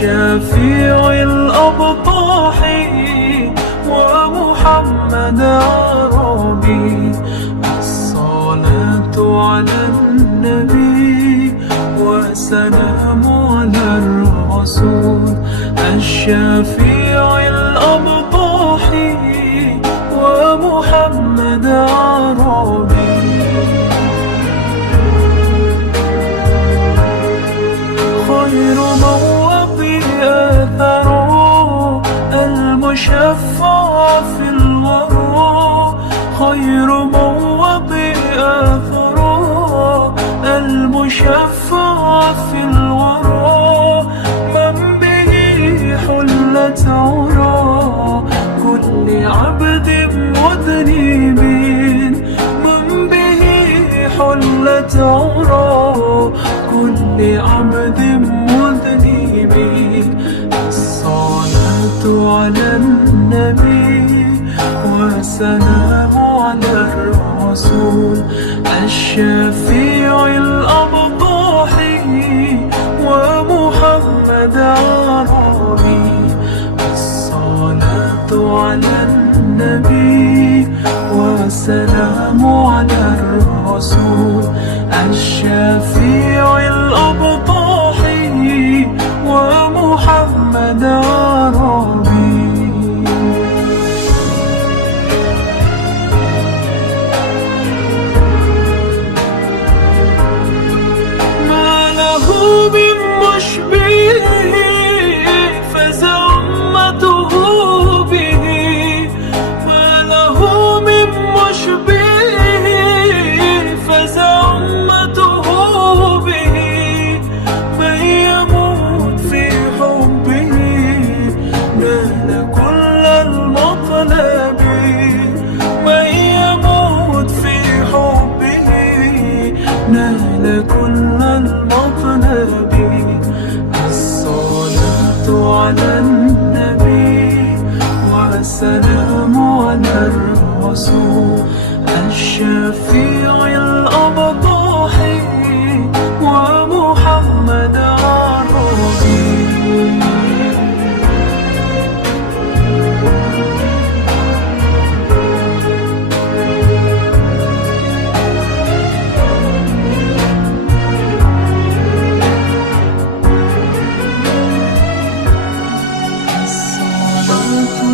الشفيع الأبطح ومحمد عربي. الصلاة على النبي وسلام على الرسول الشفيع الأبطح ومحمد عربي. خير من وطئ أثره المشفع في الورى. خير من وطئ أثره المشفع في الورى. من به حلت عرى كل عبد مذنب. من به حلت عرى كل عبد مذنب. الصلاة على النبي وسلام على الرسول الشفيع الأبطح ومحمد عربي. الصلاة على النبي وسلام على الرسول الشفيع الأبطح ومحمد عربي. ما له من مشبه فزع أمته به. ما له من مشبه فزع أمته به. من يموت في حبه نال كل المطلب. من يموت في حبه نال كل المطلب. الصلاة على النبي والسلام على الرسول الشفيع الأبطح ومحمد عربي.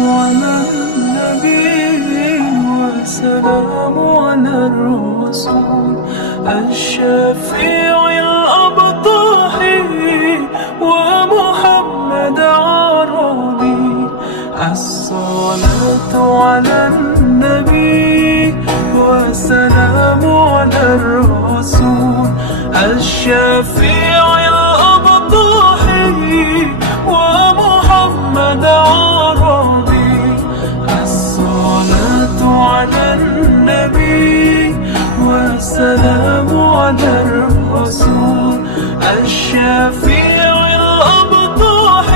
على النبي والسلام على الرسول الشفيع الأبطح ومحمد عربي. الصلاة على النبي والسلام على الرسول الشفيع الأبطح ومحمد عربي. الصلاة على النبي والسلام على الرسول الشفيع الأبطح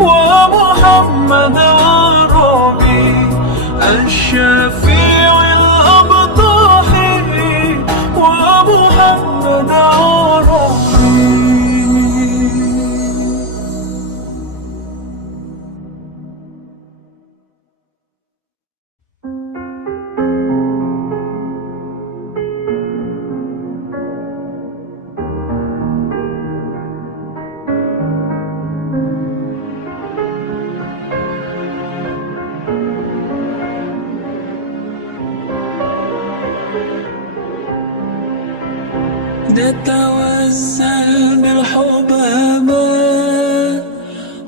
ومحمد عربي. الشفيع الأبطح ومحمد عربي. نتوسل بالحبابة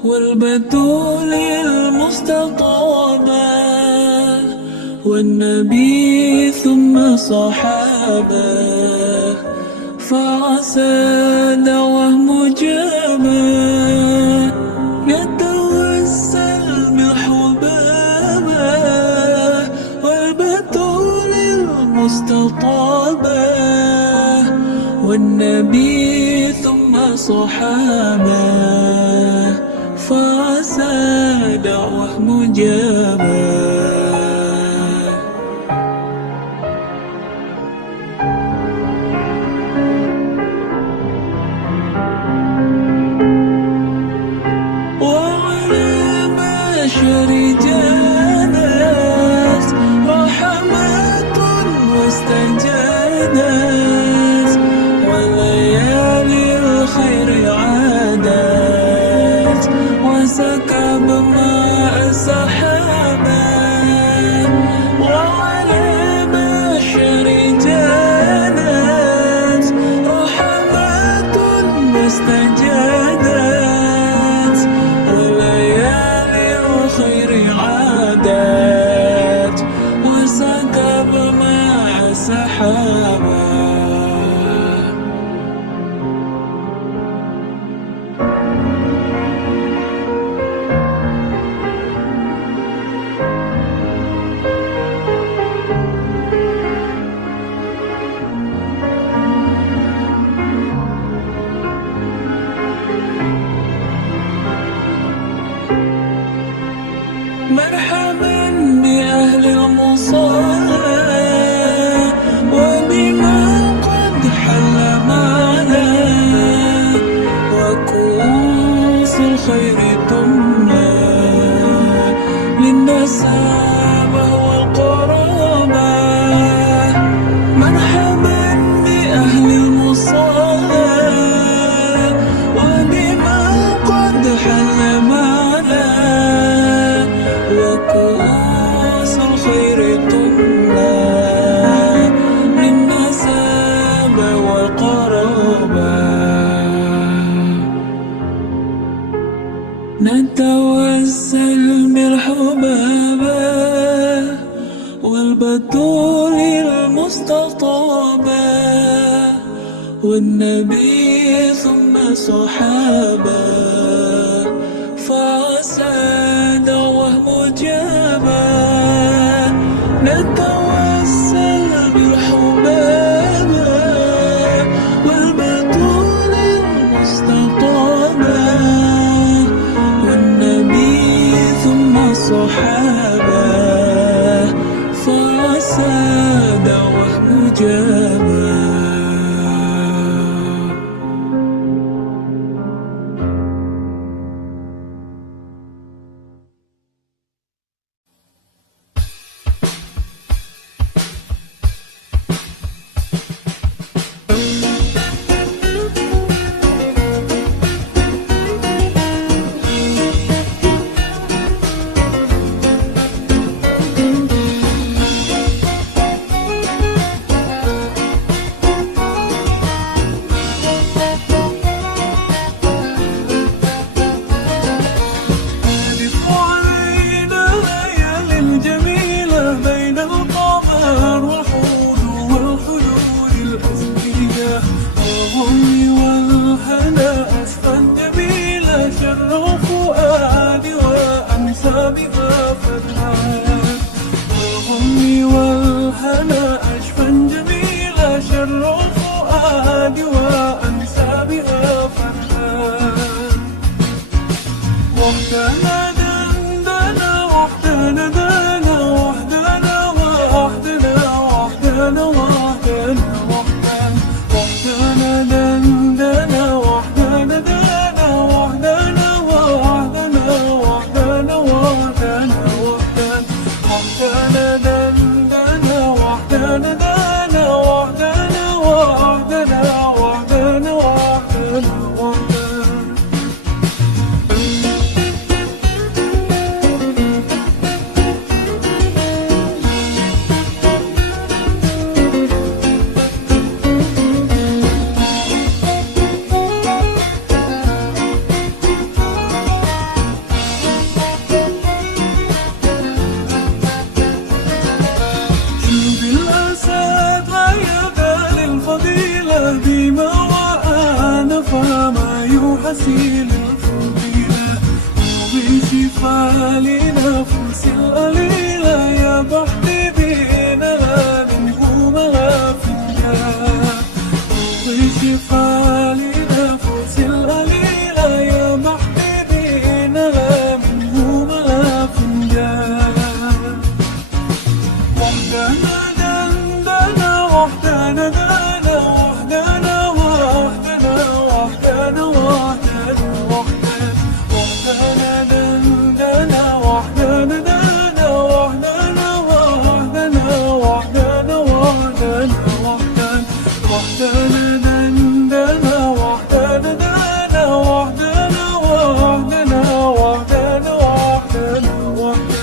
والبتول المستطابة والنبي ثم صحابة فعسى دعوة مجابة. نتوسل بالحبابة والبتول المستطابة والنبي ثم صحابة فعسى دعوة مجابة. والنبي ثم صحابة، فعسى دعوة مجابة. نتوسل بالحبابة والبتول المستقامة، والنبي ثم صحابة، فعسى دعوة مجابة. غسيل الفضيلة وبشفاء لنفوس القليلة يا بحر بينا منه ما فنجان وبشفاء لنفوس القليلة يا بحر بينا منه ما فنجان وحدنا دندنا وحدنا دنا وحدنا وحدنا وحدنا وحدنا دندنا وحدنا دنا وحدنا وحدنا وحدنا وحدنا وحدنا دندنا وحدنا دنا وحدنا وحدنا وحدنا وحدنا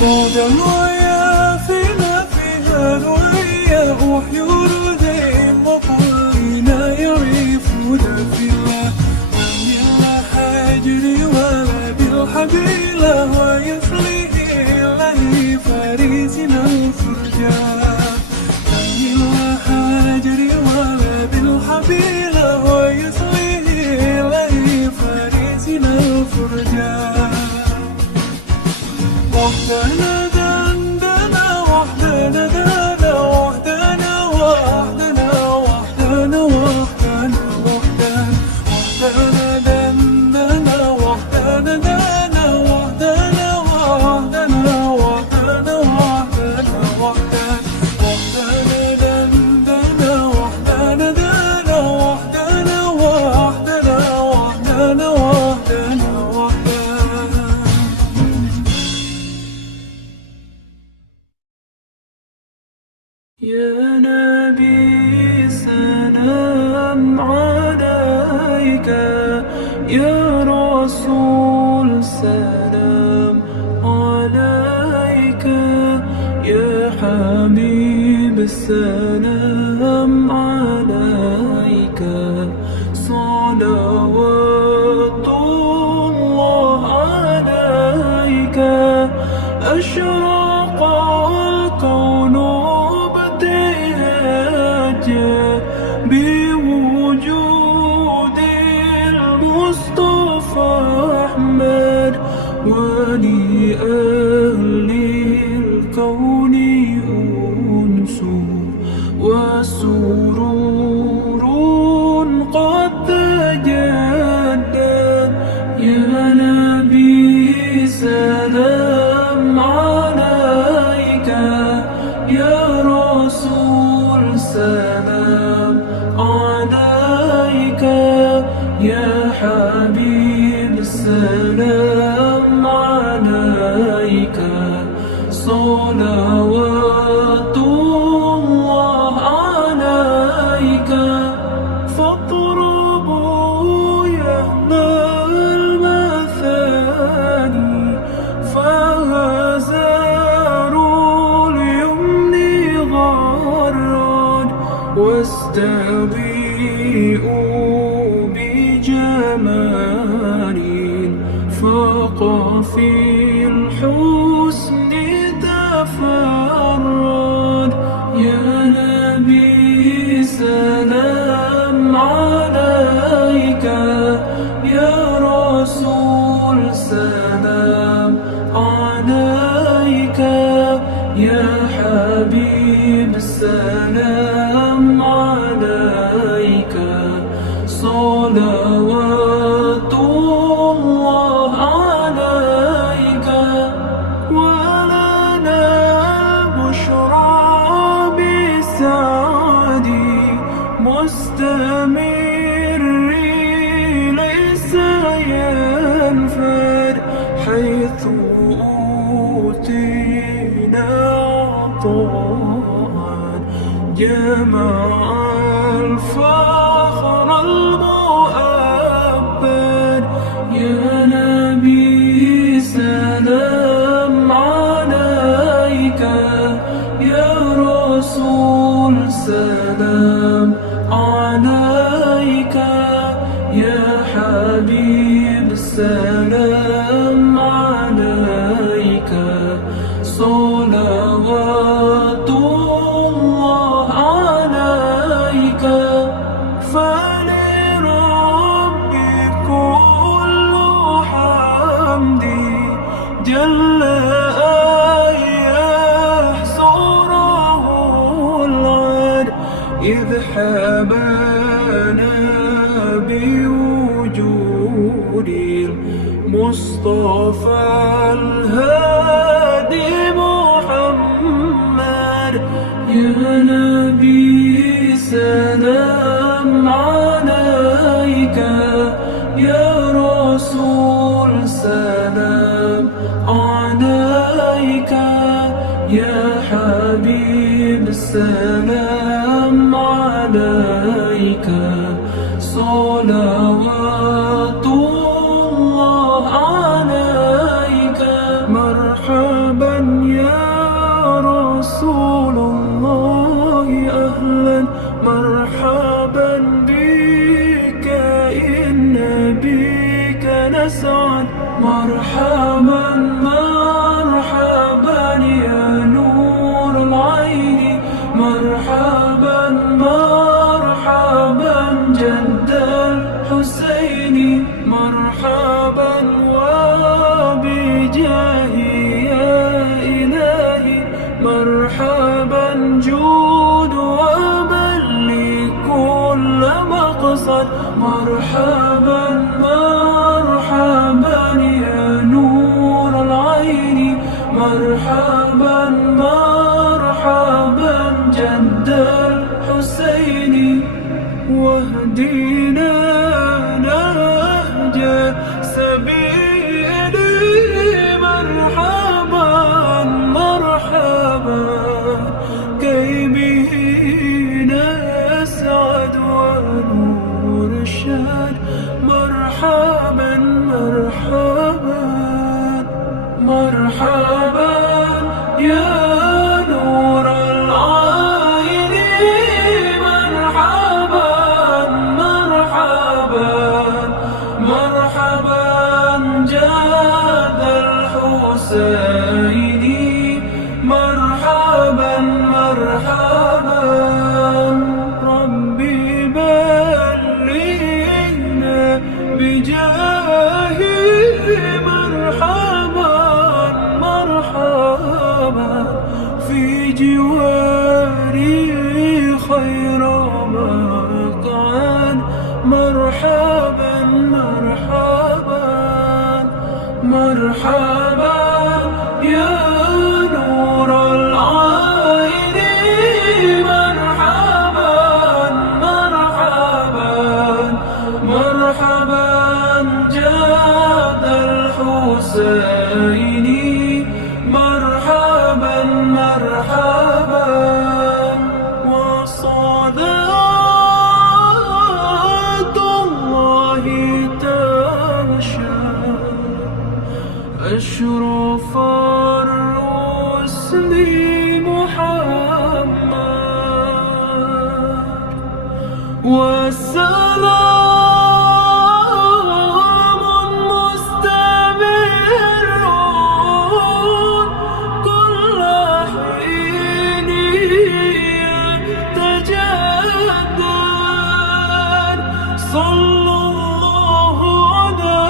بعد الرؤيا فيها رؤيا وحيور ذين وكلنا يعرفون في الله من الحجر ولا بالحبيلة ويصلح إليه فارسنا الفرجان من الحجر ولا بالحبيلة ويصلح إليه فارسنا الفرجان وحدنا دندنا وحدنا دنا وحدنا وحدنا وحدنا وحدنا وحدنا دندنا وحدنا دنا وحدنا وحدنا وحدنا وحدنا وحدنا دندنا وحدنا دنا وحدنا وحدنا وحدنا وحدنا يا نبي سلام عليك يا رسول سلام عليك بالسلام عليك صلوات الله عليك أشرق الكون ابتهاجا بوجود المصطفى أحمد ولأهل الكون أنس وسرور قد تجدى يا نبي سلام عليك يا رسول سلام عليك يا حبيب السلام عليك صلوات الله عليك فاضربوا يا أهل المثاني فهزاروا اليمن غراد واستبيئوا بجمال فاق في الحسن تفرد يا نبي سلام عليك يا رسول سلام عليك يا حبيب السلام عليك صلوات الله عليك ولنا البشرى بسعدي مستمر ليس ينفد حيث أوتينا عطاء جمع الفخر المؤبد يا نبي سلام عليك يا رسول سلام عليك يا حبيب السلام عليك صلوات الله عليك فلربي كل حمدي جل أن يحصره العد إذ حبانا بوجود المصطفى الهادي محمد يا نبي سلام عليك يا رسول سلام عليك يا حبيب السلام عليك صلوات الله عليك مرحبا يا رسول الله أهلا مرحبا بك إن بك نسعد مرحبا مرحبا يا نور العين مرحبا مرحبا جد الحسين مرحبا وبجاه يا إلهي مرحبا جود وبل لكل مقصد مرحبا مرحبا يا نور العين مرحبا مرحبا جد الحسين واهدنا نهج سبيلي مرحبا مرحبا كي به نسعد ونور الشهد مرحبا مرحبا مرحبا يا نور العالم بجاهي مرحبا مرحبا في جواري خير مقعد مرحبا مرحبا مرحبا يا نور العين مرحبا مرحبا مرحبا جاد الحسين مرحبا مرحبا وصلاة الله تغشى أشرف الرسل محمد والسلام مستمر كل حين يتجدد صلى الله على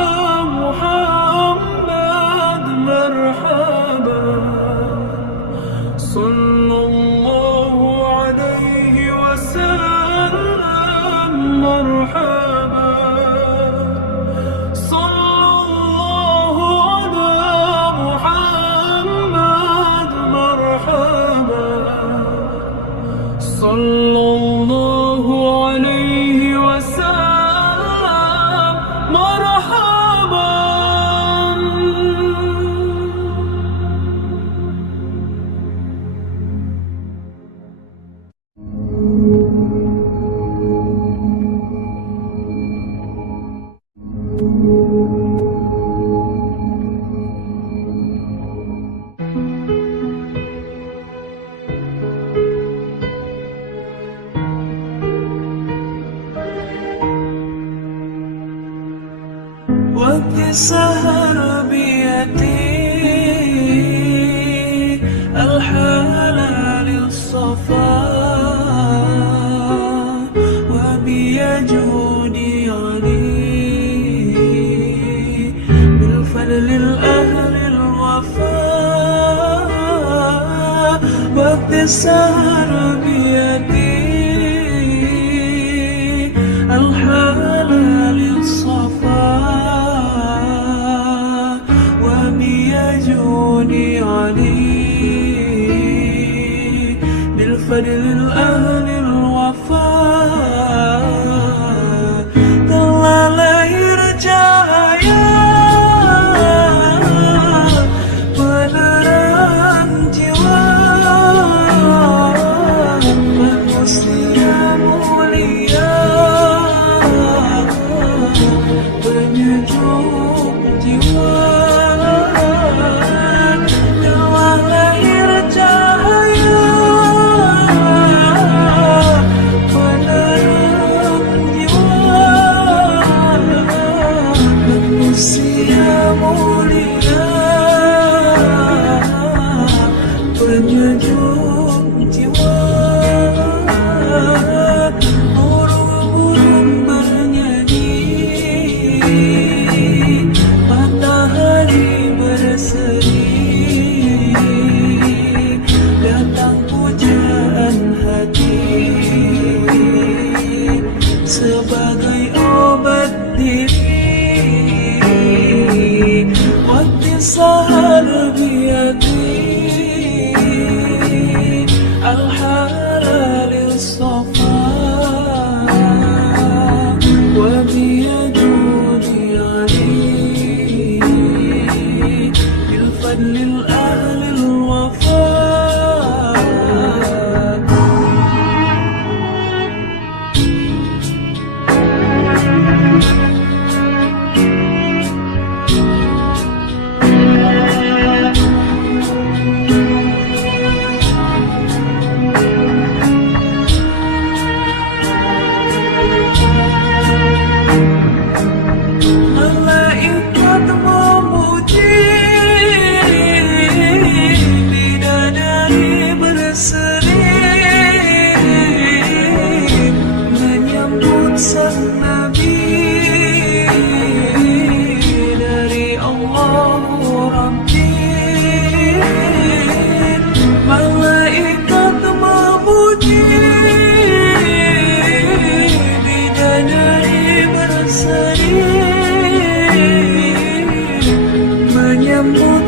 محمد مرحبا صلى الله عليه وسلم مرحبا صلى الله على محمد مرحبا صلى الله عليه وسلم مرحبا. وقت السهر بيدي الحلال الصفا وبيجودي علي بالفضل الأهل الوفاء وقت السهر بيدي الحلال الصفا وبيجودي علي بالفضل الأهل الوفاء طلع يرجعيا ونرام جوار والصيام ليا ونجوم جوار طلع يرجعيا ونرام جوار والصيام ليا ونجوم جوار burung-burung bernyanyi matahari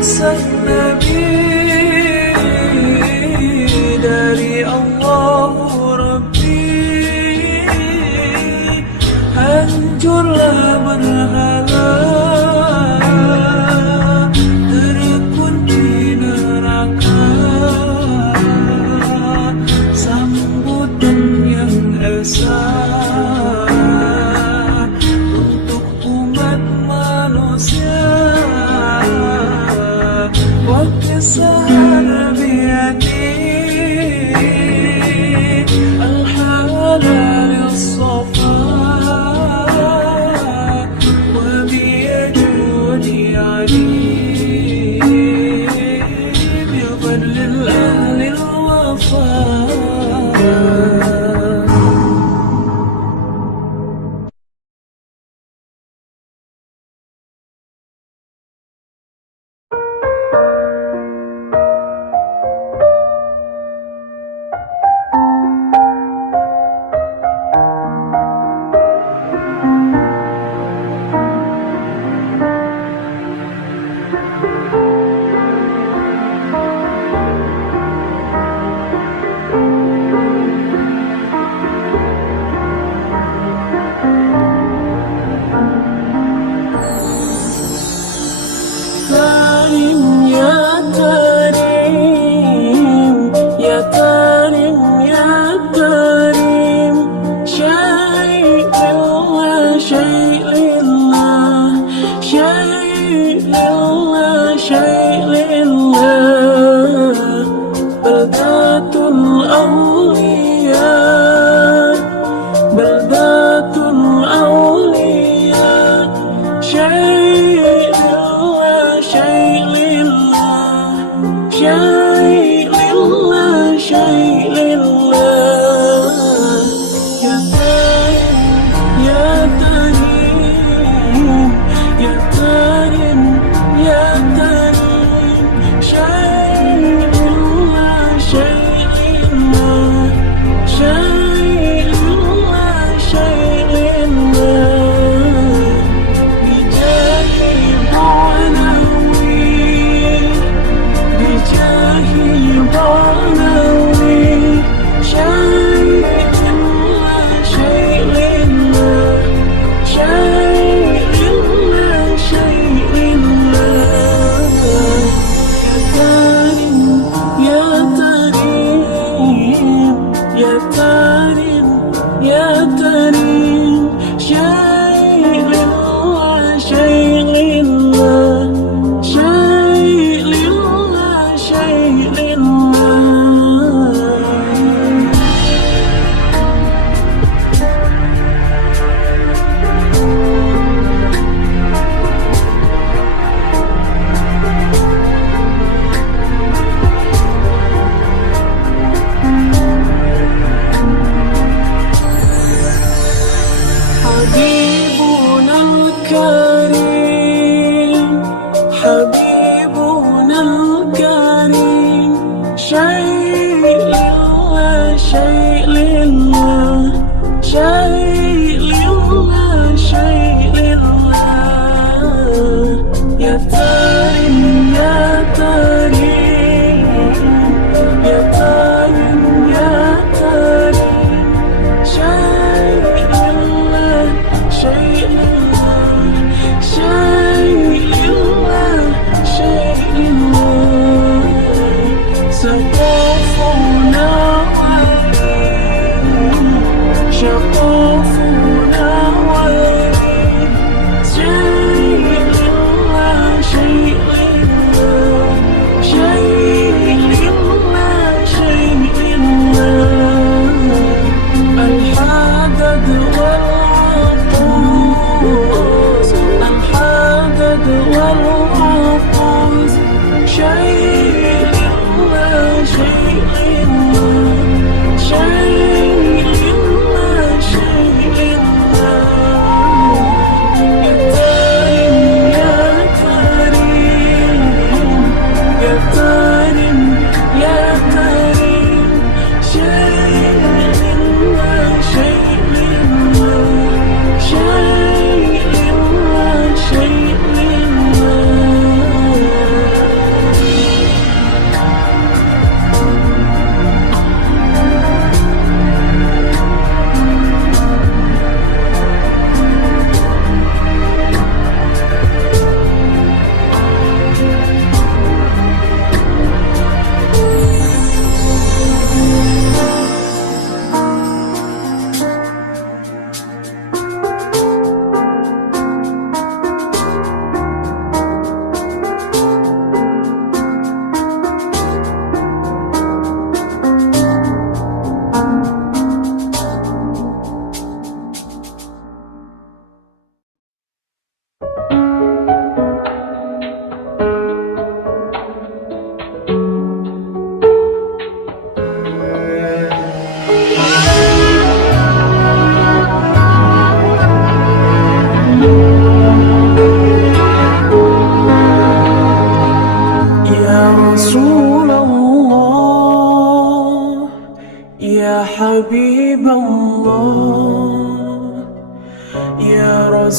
sang Nabi dari Allah Rabbi. Hancurlah berhala, terkunci neraka. Sambutan yang esa untuk umat manusia. وكسر بيدي الحلال الصفاء وبيجودي علي بظل الأهل الوفاء.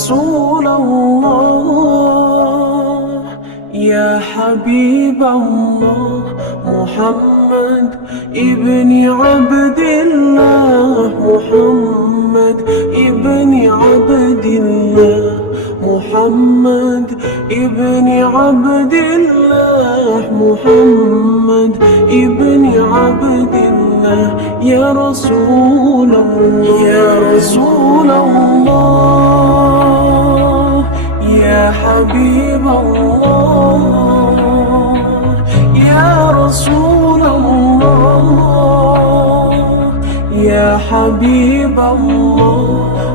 رسول الله يا حبيب الله محمد ابن عبد الله محمد ابن عبد الله محمد ابن عبد الله محمد ابن عبد الله يا رسول الله يا رسول الله يا حبيب الله يا رسول الله يا حبيب الله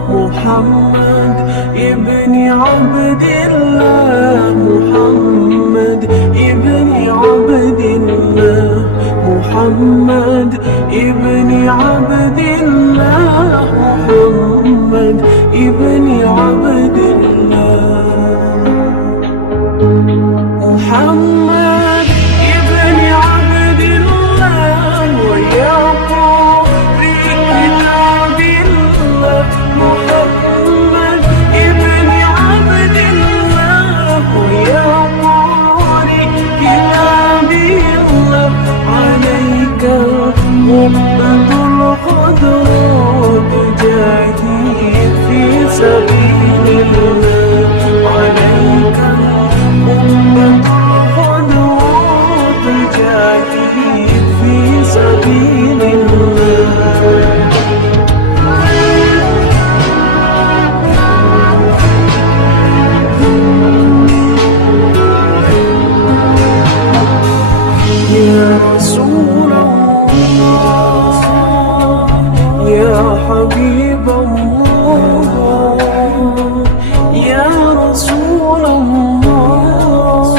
محمد ابن عبد الله محمد ابن عبد الله محمد ابن عبد الله محمد ابن عبد الله محمد ابن عبد الله ويقول في كتاب الله محمد ابن عبد الله ويقول في كتاب الله عليك أمة القدر تجاهد في سبيل الله عليك أمة القدر تجاهد في سبيل الله يا رسول الله يا حبيب الله يا رسول الله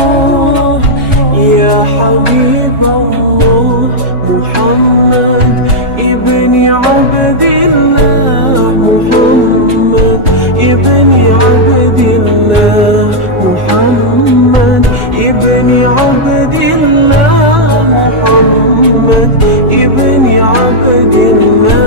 يا حبيب الله محمد ابن عبد الله محمد ابن عبد الله محمد ابن عبد الله محمد ابن عبد الله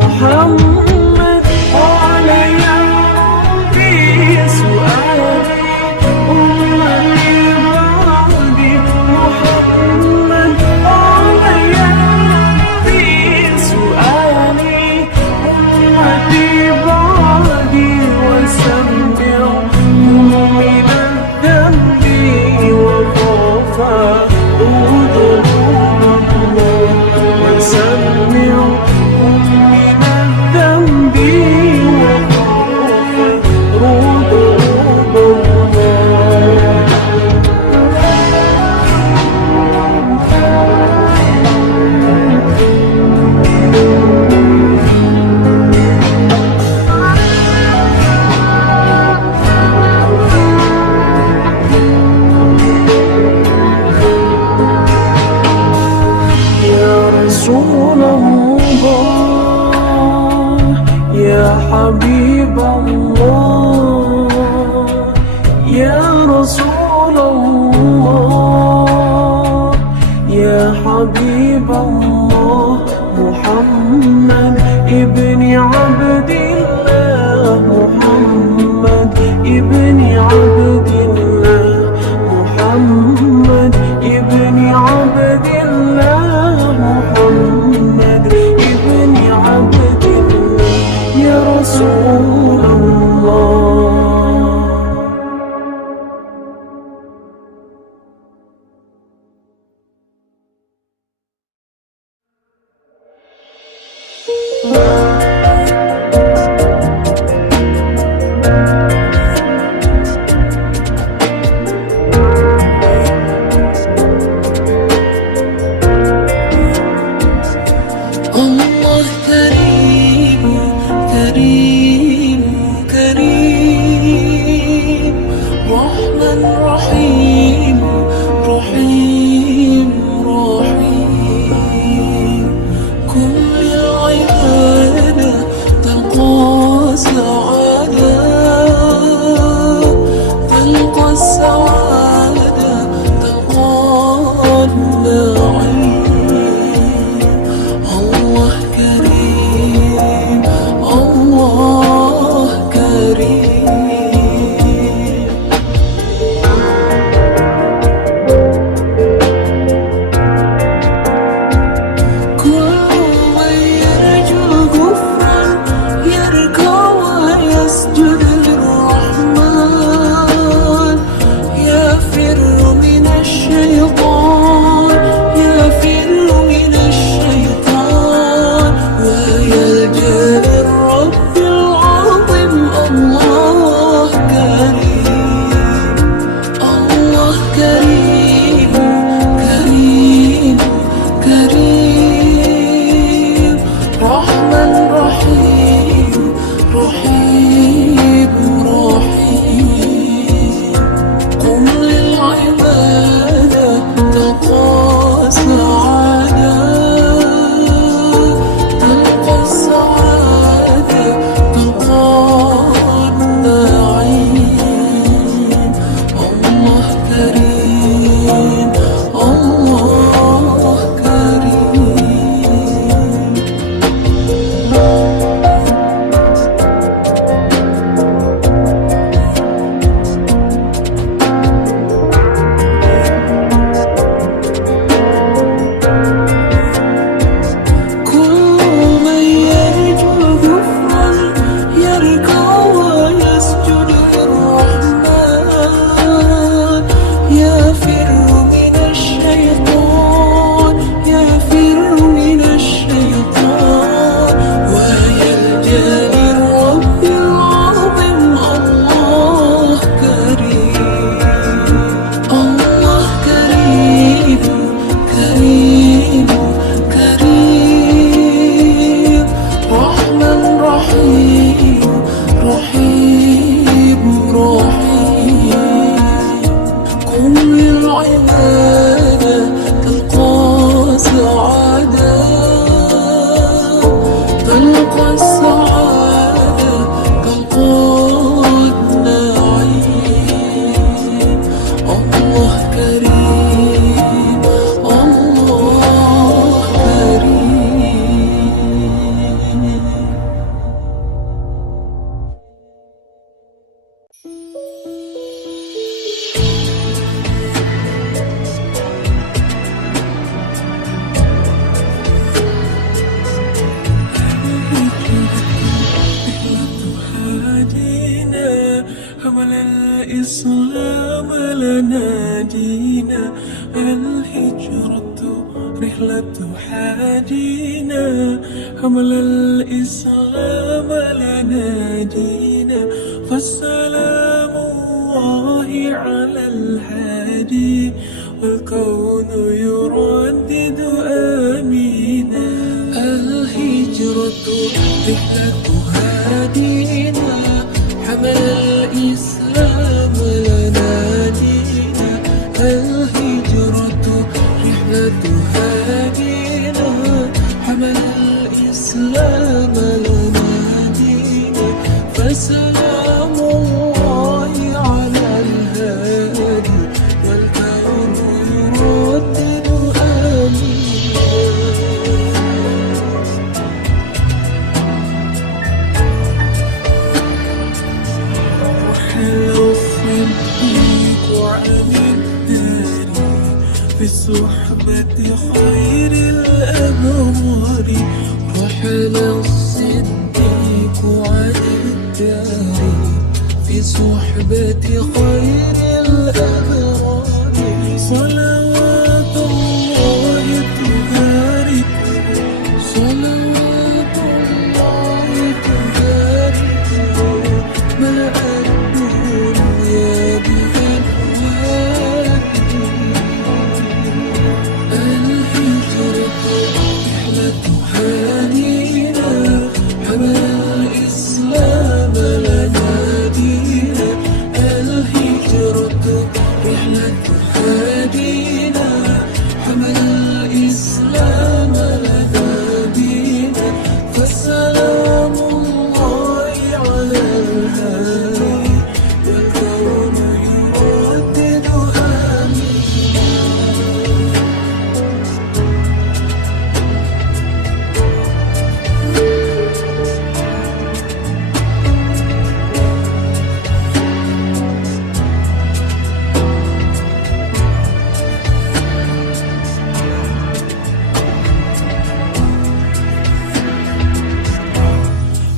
محمد قال يا ربي سؤالي أمتي بعدي محمد قال يا ربي سؤالي أمتي بعدي وسمعهم من الذنب وخافا وسمعهم من الذنب رسول الله يا حبيب الله يا رسول الله يا حبيب الله محمد ابن عبد الله محمد ابن عبد الله محمد ابن عبد الله محمد ابن عبد الله يا رسول الله الله كريم كريم كريم حمل الإسلام لنا دينا، الهجرة رحلة حاجينا. حمل الإسلام لنا دينا، فالسلام الله على الهادي، والكون يردد آمينا. الهجرة رحلة هادينا، حمل الإسلام لنا دينا. الهجرة رحلة هادينا، حمل الإسلام لنا دينا، فسلام الله على الهادي، والكون يردد آمينا. بصحبة خير الأبرار، رحل الصديق عن الدار، في صحبة خير الأبرار. صلوات الله تباركه، صلوات الله تباركه، ملأ الدنيا بأنواره. الهجرة رحلة هادينا، حمل الإسلام لنا دينا. الهجرة رحلة هادينا، حمل الإسلام لنا دينا، فالسلام الله على الهادي، والكون يردد آمينا.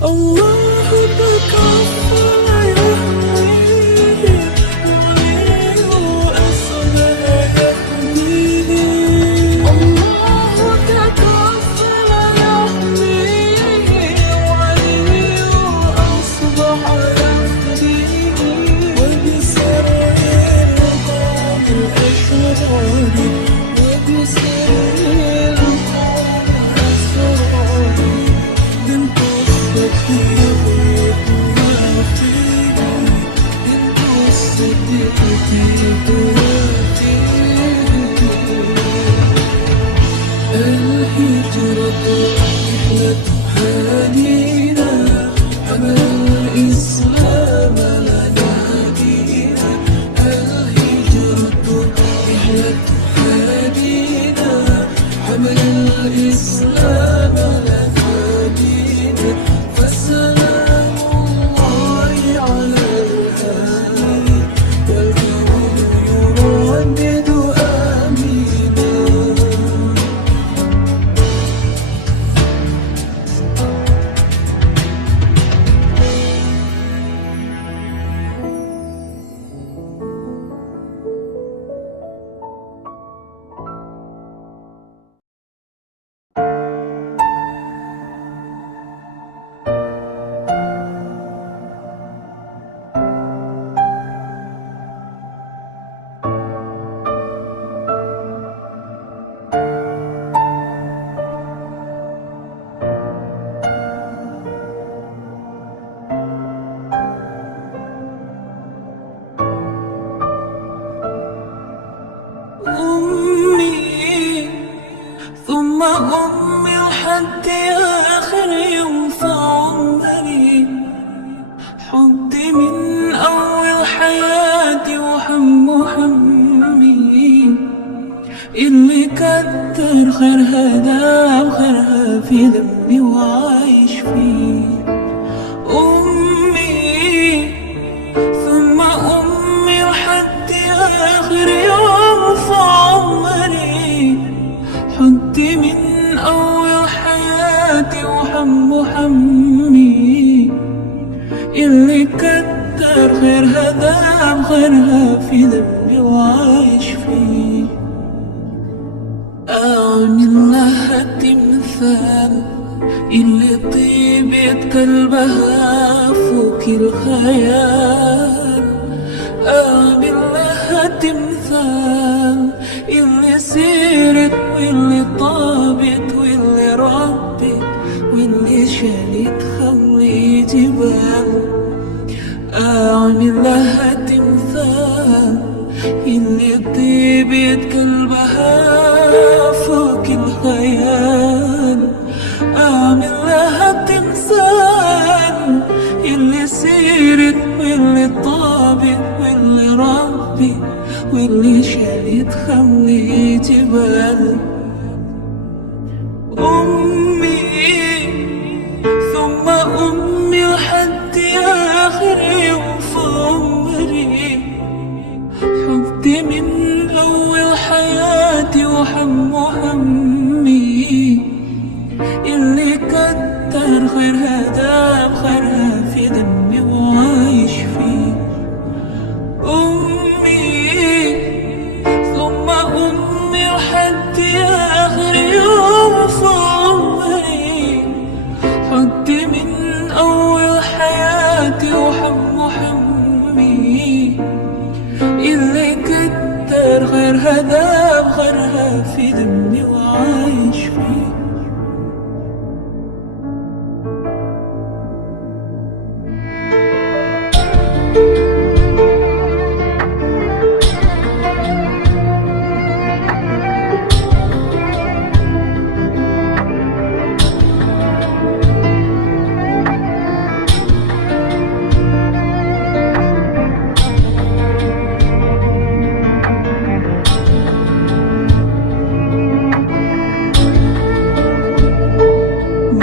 الله تكفل يهديه، ولي أصبح يهديه. الله تكفل يهديه، ولي أصبح يهديه. وبسر القوم الأشرار، وبسر القوم الأشرار، بنت الصديق تواتيه، بنت الصديق تواتيه. الهجرة رحلة هادينا، حمل الإسلام لنا دينا. الهجرة رحلة هادينا، حمل الإسلام لنا دينا، فالسلام الله على الهادي، والكون يردد آمينا. ثم أمي لحد آخر يوم في عمري، حبي من أول حياتي وحمي، اللي كتر خيرها دام خيرها في ذنبي وعايش فيه. أمي ثم أمي لحد آخر يوم في عمري، حدي من أول حياتي وحمي، اللي كتر خيرها ذاب خيرها في ذنبي وعايش فيه. أعمل لها تمثال اللي طيبة قلبها فوق الخيال. أعمل لها تمثال اللي سيرت واللي طابت واللي ربت واللي شالت خلي جبال. أعمل لها تمثال اللي طيبت قلبها فوق الخيال. أعمل لها تمثال اللي سيرت واللي طابت واللي ربت واللي شالت خلي جبال. أمي ثم أمي لحد آخر يوم في عمري. حبي من أول حياتي همي اللي كتر خيرها ذاب خيرها في دمي وعايش فيه. أمي ثم أمي لحد آخر يوم في عمري. حبي من أول حياتي همي اللي كتر خيرها ذاب خيرها في دمي وعايش فيه.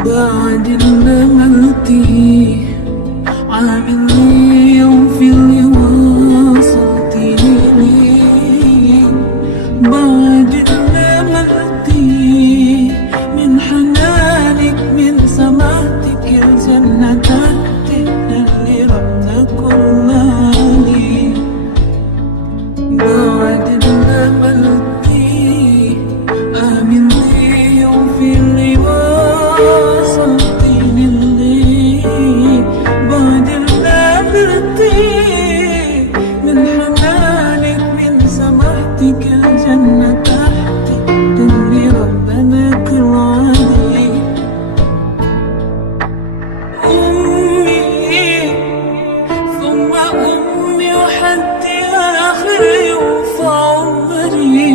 بعد اللي عملتيه عامل لي يوم في اللي وصلتي ليه. بعد اللي عملتيه من حنانك من سماحتك الجنة تحتك اللي ربنا كلها ليه. بعد اللي عملتيه عامل لي يوم في اللي من حنانك من سماحتك الجنة تحتك اللي ربنا كل عليه. أمي ثم أمي وحد آخر يوم في عمري.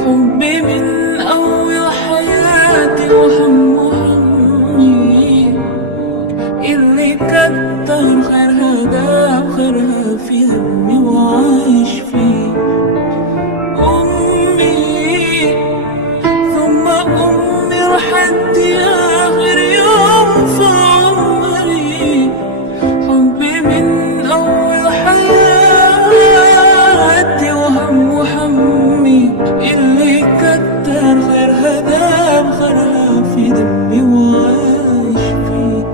حبي من أول حياتي همي اللي كتر خيرها ذاب خيرها في همي وعايش فيه. أمي ثم أمي لحد آخر يوم في عمري. حبي من أول حياتي همي اللي كتر خيرها ذاب خيرها في دمي وعايش فيه.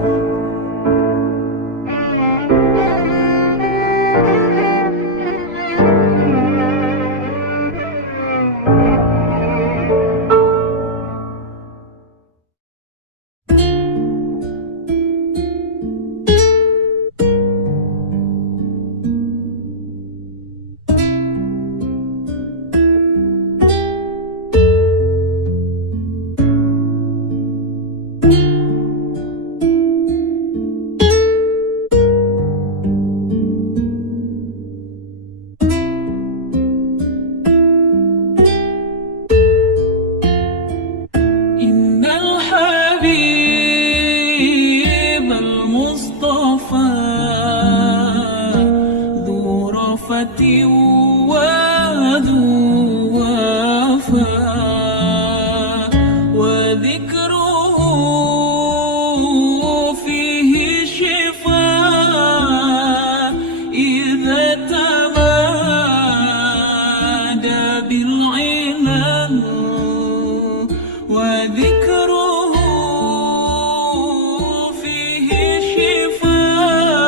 رأفتي وذو وفاء وذكره فيه شفاء إذا تمادى بالعلل وذكره فيه شفاء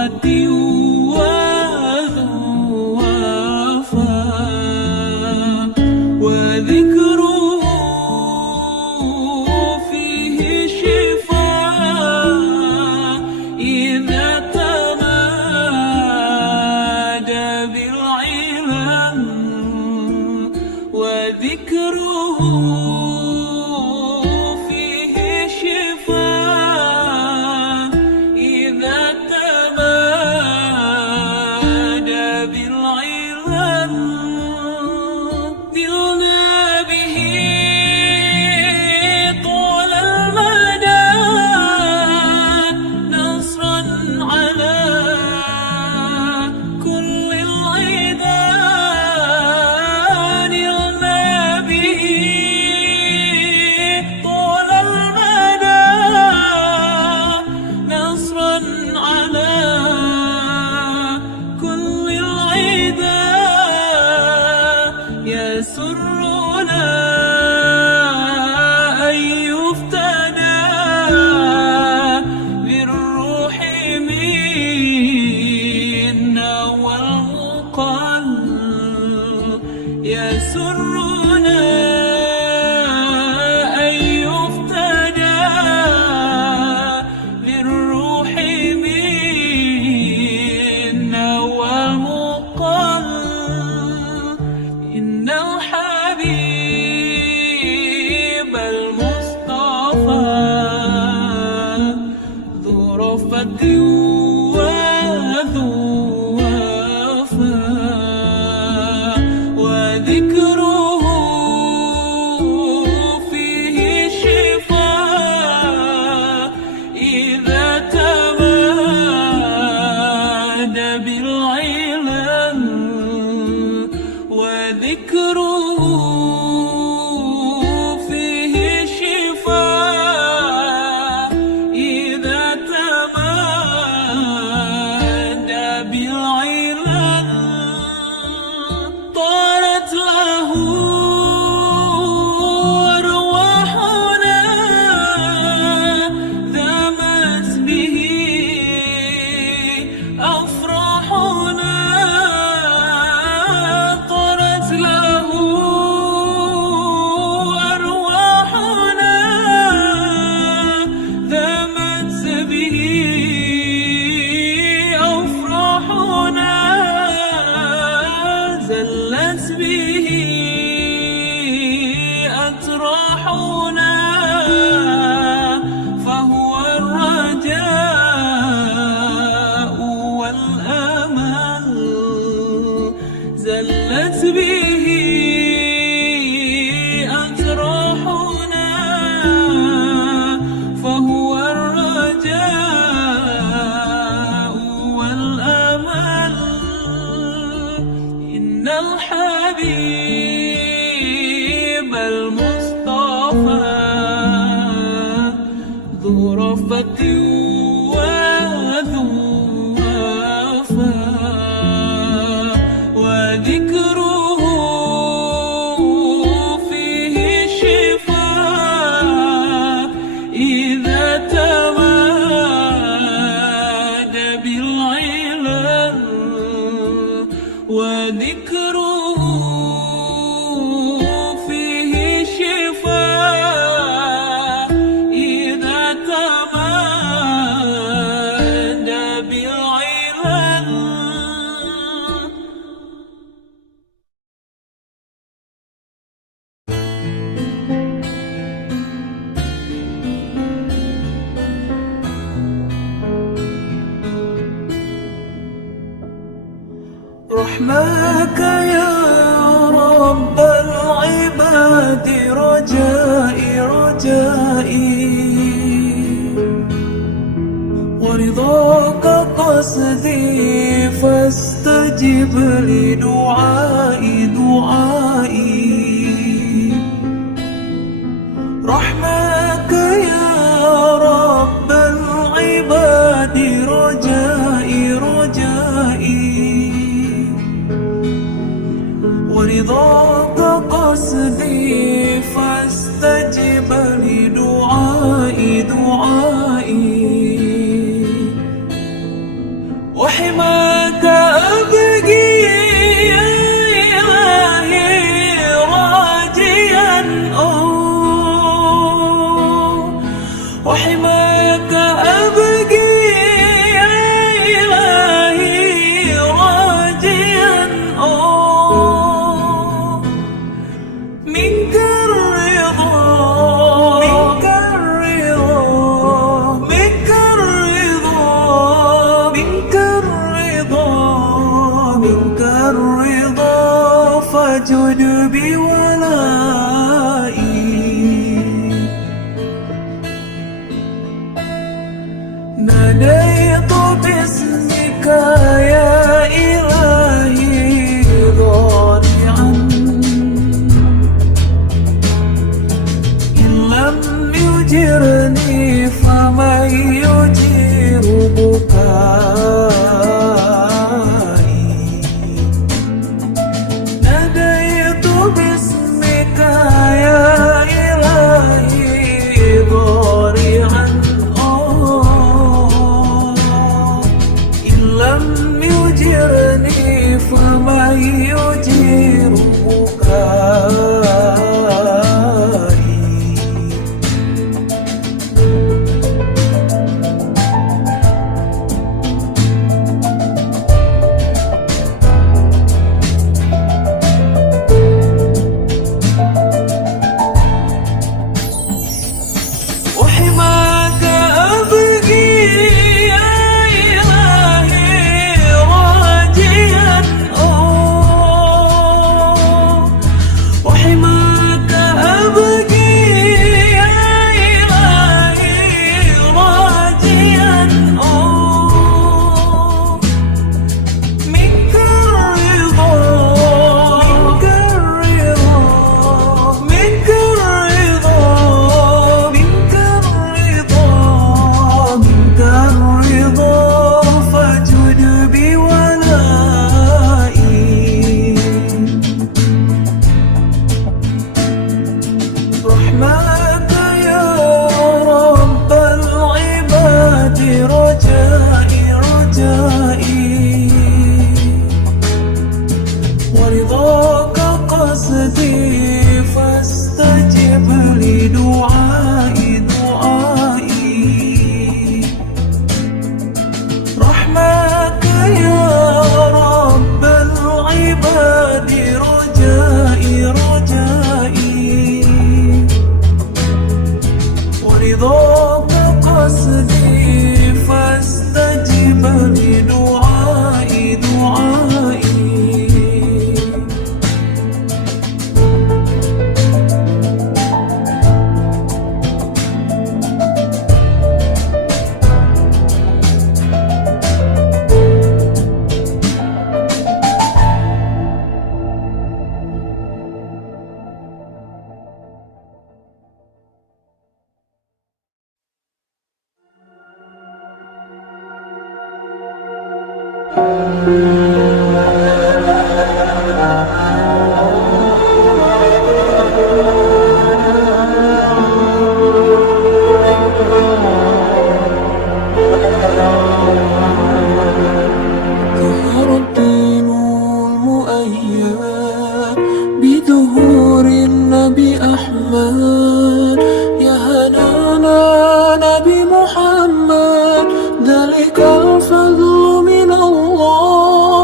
رأفة وذو وفاء، وذكره فيه شفاء إذا تمادى بالعلم، وذكره فيه شفاء إذا تمادى بالعلم. نلنا به طول المدى نصرا على كل العدا، نلنا به طول المدى نصرا على كل العدا. يسرنا أن يفتدى بالروح منا والقلب، يسرنا أن يفتدى بالروح منا والقلب. إن الحبيب المصطفى ذو رفة وذو وفاء، وذكره فيه شفاء إذا تمادى بالعلم، وذكره فيه شفاء إذا تمادى بالعلم. طارت له أرواحنا ذمت به أفراحنا، طارت له أرواحنا ذمت به أفراحنا، زلت به أتراحنا، فهو الرجاء والأمل. زلت به أتراحنا، فهو الرجاء والأمل. إن الحبيب المصطفى ذو رفة وذو وفاء، وذكره فيه شفاء إذا تمادى بالعلم، وذكره فيه شفاء إذا تمادى بالعلم. رحمك يا رب العباد رجائي رجائي، ورضاك قصدي فاستجب لدعائي دعائي. رحمك يا رب العباد رجائي رجائي، ورضاك قصدي فاستجب لدعائي دعائي. فاجد بولائي. ناديت باسمك يا إلهي ضارعا، إن لم يجرني فمن يجير بكائي. ناديت باسمك يا إلهي ضارعا، إن لم يجرني فمن يجير بكائي. وحماك أبكي يا إلهي راجيا، وحماك أبكي يا إلهي راجيا، منك الرضا منك الرضا منك الرضا منك الرضا منك الرضا فاجد بولائي. رحمك يا رب العباد رجائي رجائي، ورضاك قصدي فاستجب لدعائي دعائي. رحمك يا رب العباد رجائي رجائي، ورضاك قصدي فاستجب لدعائي دعائي. ظهر الدين المؤيد بظهور النبي أحمد، يا هنانا نبي محمد ذلك الفضل من الله.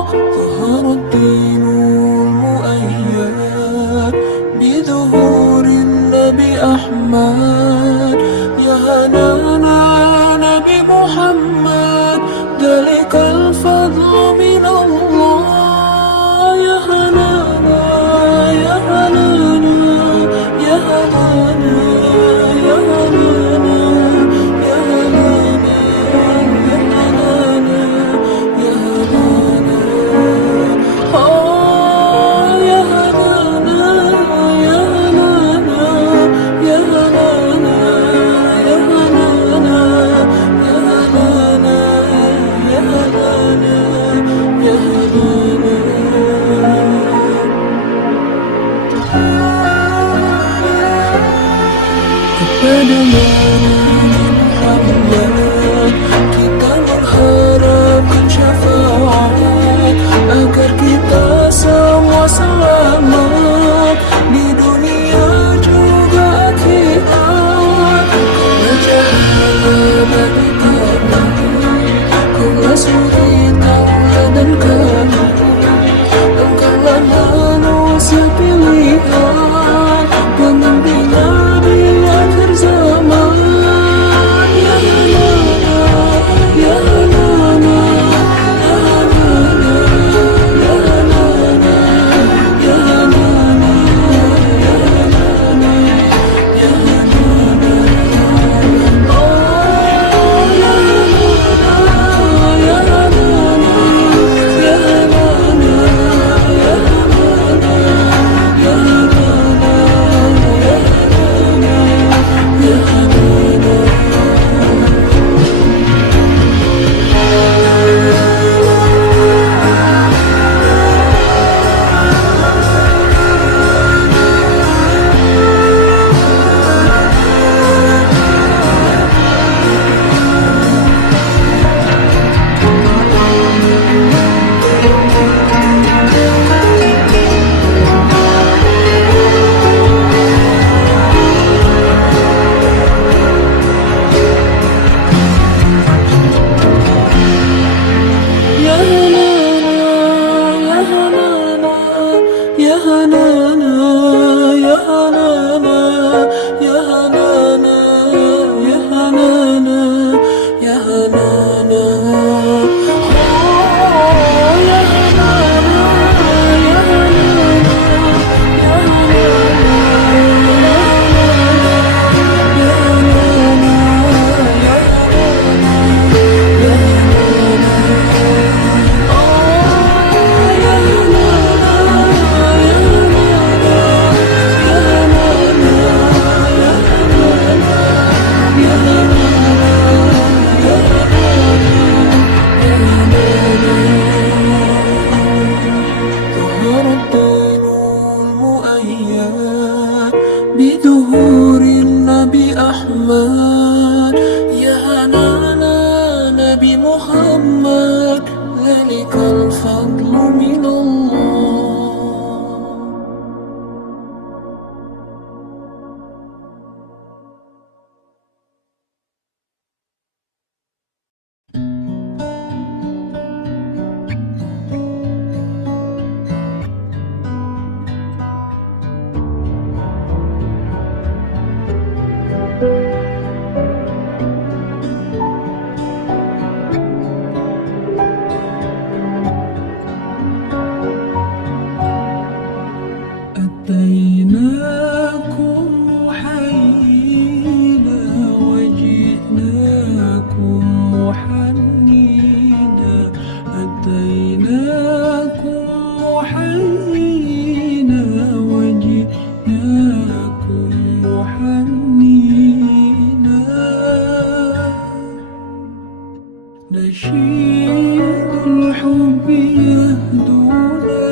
نشيد الحب يهدونا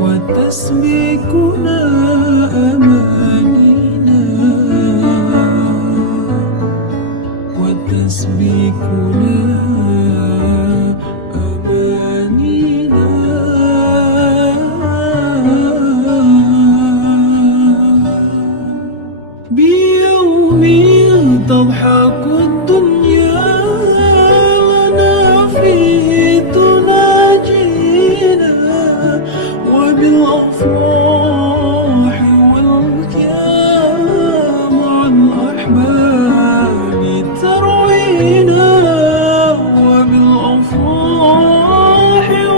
وتسبكنا أمانينا وتسبكنا أمانينا بيوم تضحك الدنيا لنا فيه تناجينا وبالأفراح والكيام مع الأحباب تروينا وبالأفراح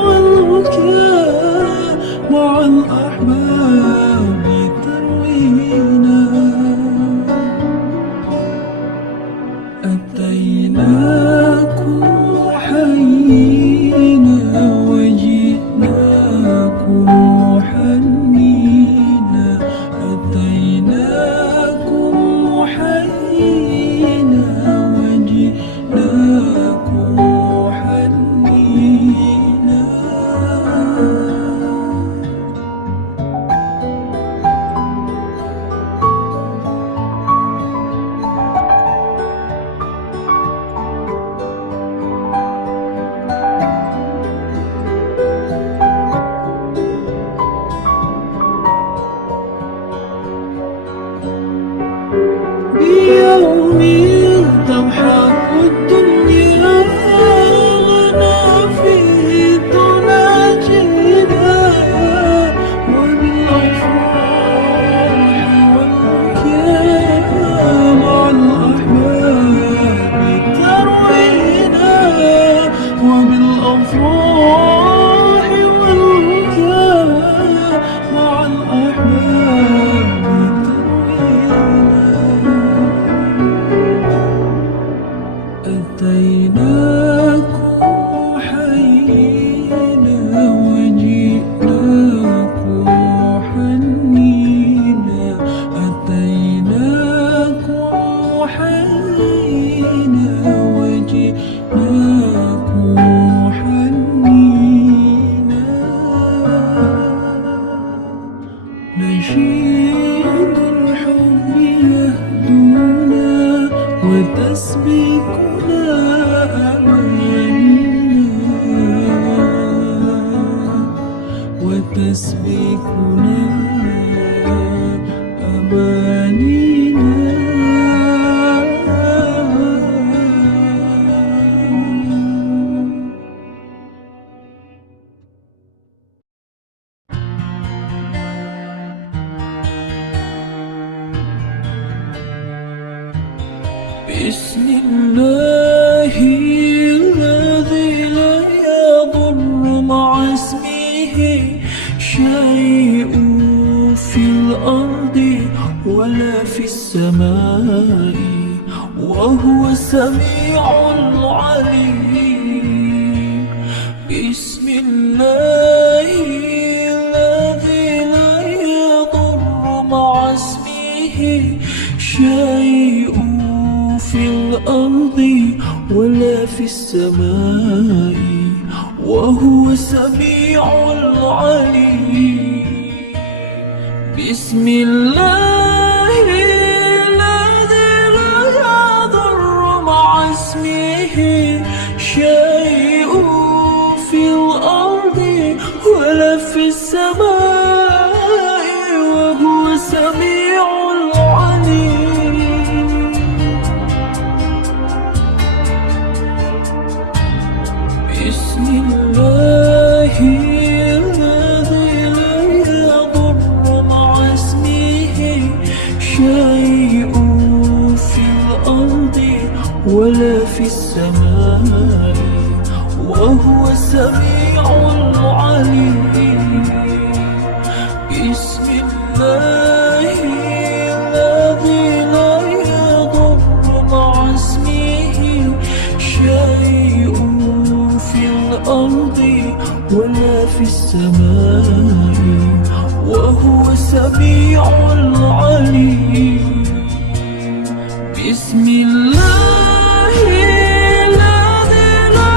والكيام مع الأحباب تروينا أتيناكم حيينا وجئناكم حنينا أتيناكم حيينا وجئناكم حنينا بيوم تضحك الدنيا لنا فيه تناجينا وبالأفراح والكيام مع الأحباب تروينا وبالأفراح والكيام مع الأحباب أتيناكم حيينا وجئناكم حنينا أتيناكم حيينا وجئناكم حنينا نشيد الحب يهدونا وتسبكنا وتسبكنا أمانينا بسم الله الذي لا يضر مع اسمه شيء في الأرض ولا في السماء وهو السميع العليم بسم الله الذي لا يضر مع اسمه شيء في الأرض ولا في السماء وهو السميع العليم بسم الله الذي لا يضر مع اسمه شيء في الأرض ولا في السماء وهو السميع العليم بسم الله الذي لا يضر مع اسمه شيء في الأرض ولا في السماء وهو السميع العليم بسم الله الذي لا يضر مع اسمه شيء في الأرض ولا في السماء وهو السميع العليم بسم الله الذي لا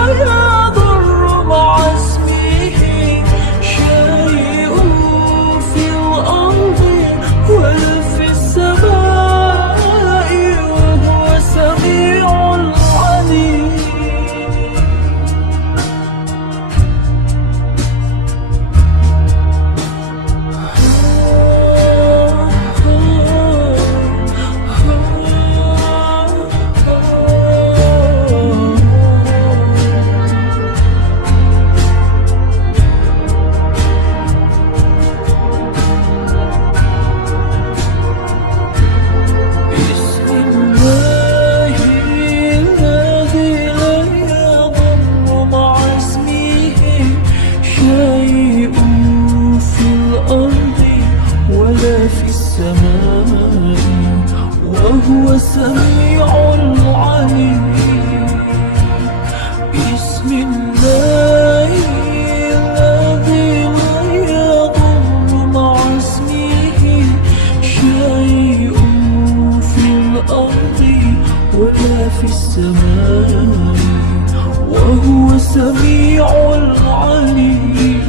السميع العليم.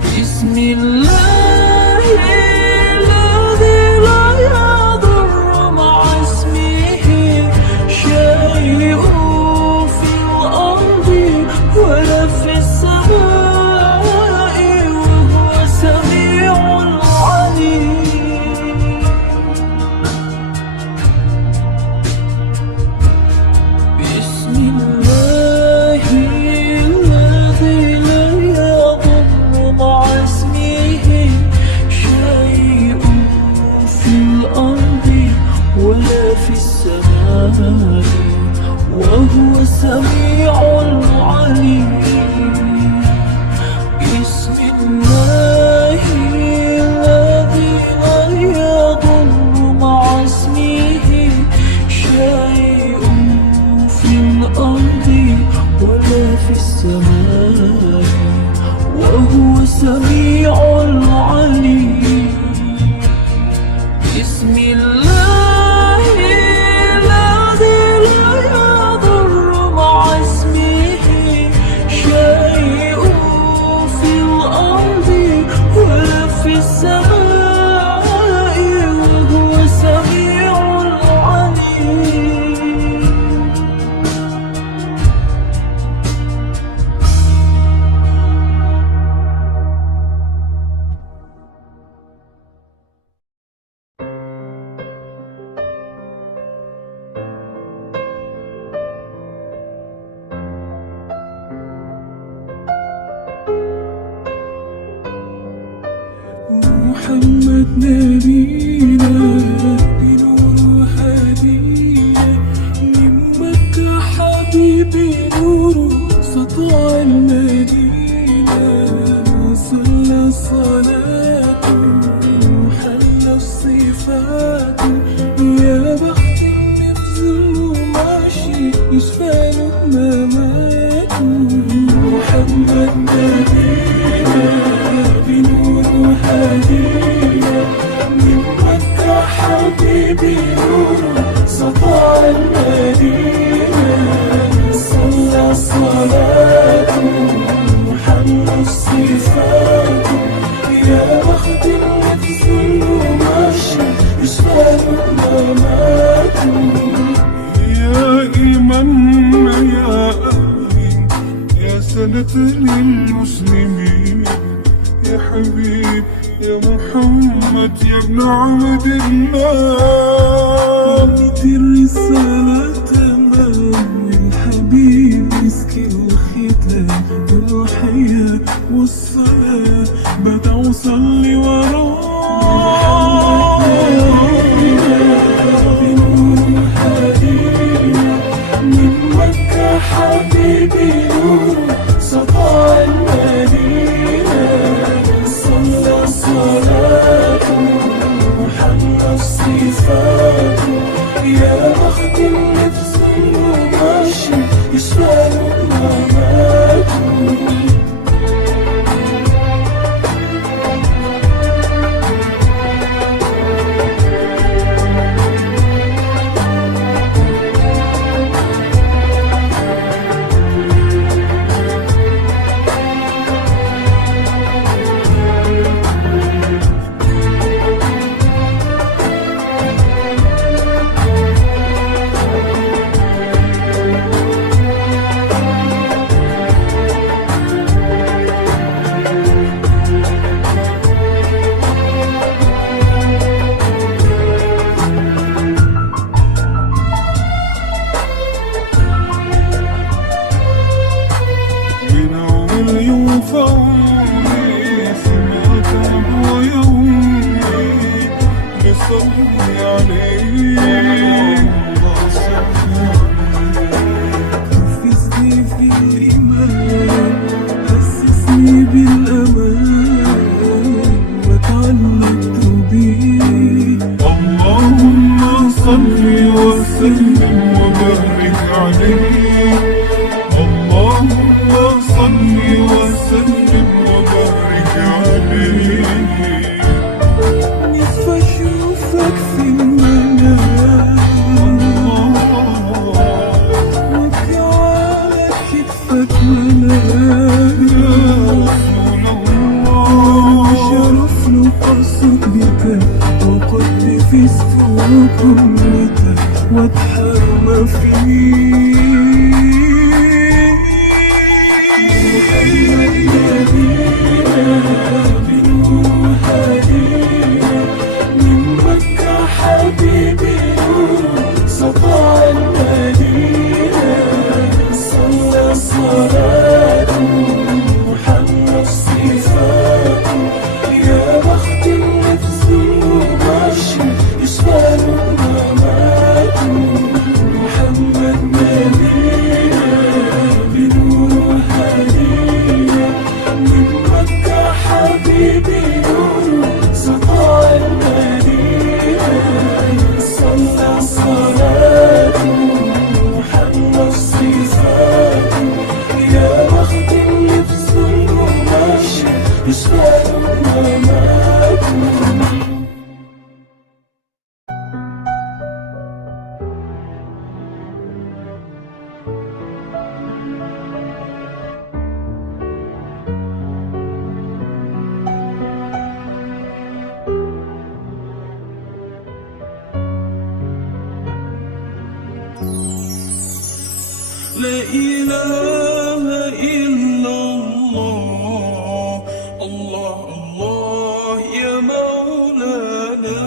بسم الله الذي لا يضر مع اسمه شيء في الأرض ولا في السماء وهو السميع العليم. بسم الله الذي لا يضر مع اسمه شيء في الأرض ولا في السماء وهو السميع العليم. بسم الله الذي لا يضر مع اسمه شيء في الأرض ولا في السماء وهو السميع العليم. بسم الله الذي لا يضر مع اسمه شيء في الأرض ولا في السماء وهو السميع العليم. محمد نبينا بنور هدينا من مكة حبيبي نوره سطع المدينة. صلى صلاته وحلى الصفات يا بخت اللي في ظله ماشي يشفى له مماته. محمد نبينا بنور هدينا من مكة حبيبي نوره سطع المدينة. صلى صلاته وحلى الصفات يا بخت اللي في ظله ماشي يشفى له مماته. يا إمامنا يا أهلي يا سنة للمسلمين يا حبيب يا محمد يا ابن عبد الله. ندي الرسالة تمام والحبيب مسك الختام والحياة والصلاة بدع صلي وراه. بنور هدينا من مكة حبيبي نوره سطع المدينة. صلى صلاته وحلى الصفات يا بخت اللي في ظله ماشي يشفى له مماته. أكمله يا رسول الله. شرف نقصد بك وقد فزت كلك واتحرم فيه. محمد نبينا بنور هدينا من مكة حبيبي نور سطع المدينة. صلى صلاة محمد صفاته يا بخت اللي في ظلمه يشغل مماته. محمد نبينا بنور هدينا من مكة حبيبي نور سطع المدينة. صلى صلاته محمد صفاته يا بخت اللي في ظلمه يشغل مماته. لا إله إلا الله الله الله يا مولانا.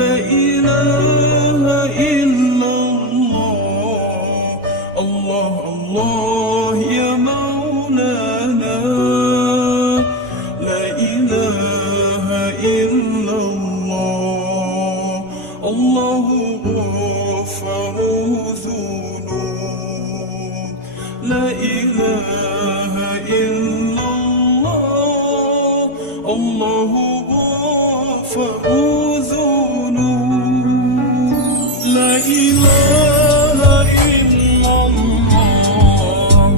لا إله إلا الله الله الله يا مولانا. لا إله إلا الله الله غفر ذنوب. لا إله إلا الله الله غفر ذنوب. لا إله إلا الله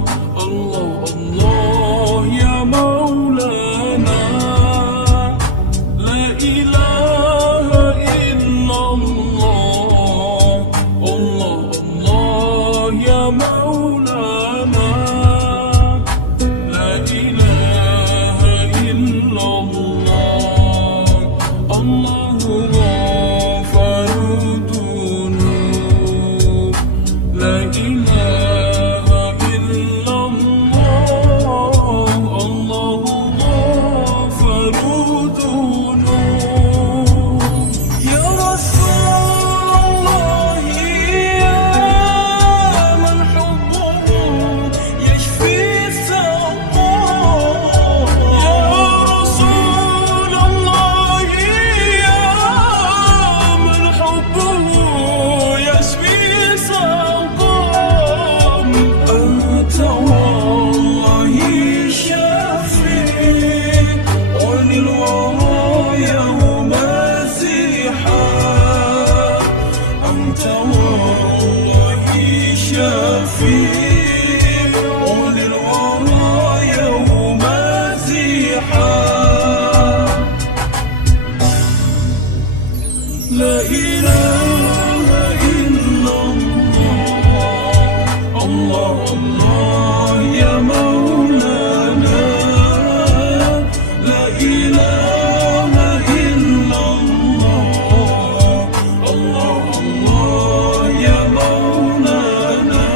الله الله يا مولانا. لا إله إلا الله الله الله يا مولانا. لا إله إلا الله الله غفر ذنوب. لا إله إلا الله الله غفر ذنوب. يا رسول الله يا من حبه يشفي سقام. يا رسول الله يا من حبه يشفي سقام. أنت والله شافي وللورى يوم الزحام. أنت والله شافي وللورى يوم الزحام. لا إله إلا الله الله الله يا مولانا. لا إله إلا الله الله الله يا مولانا.